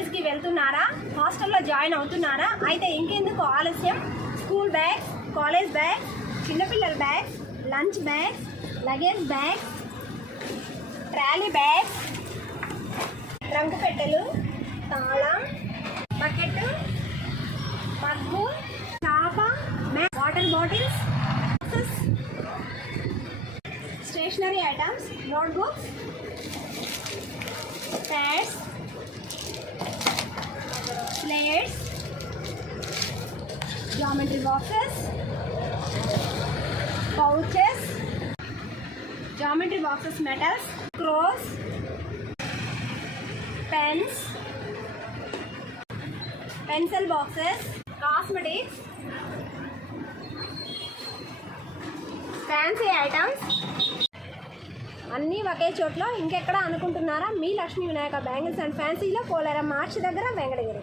కాలేజ్కి వెళ్తున్నారా? హాస్టల్లో జాయిన్ అవుతున్నారా? అయితే ఇంకెందుకు ఆలస్యం? స్కూల్ బ్యాగ్స్, కాలేజ్ బ్యాగ్స్, చిన్నపిల్లల bags, lunch bags, luggage bags, trolley bags, రంగు పెట్టెలు, తాళం, బకెట్, మగ్గు, చాప, water bottles, stationery items, notebooks, pads, slates, geometry boxes, pouches, geometry boxes, metals, screws, pens, pencil boxes, cosmetics, fancy items. అన్నీ ఒకే చోట్ల ఇంకెక్కడ అనుకుంటున్నారా? మీ లక్ష్మీ Vinayaka bangles and ఫ్యాన్సీలో పోలేరం మార్చి దగ్గర వెంకటగిరి.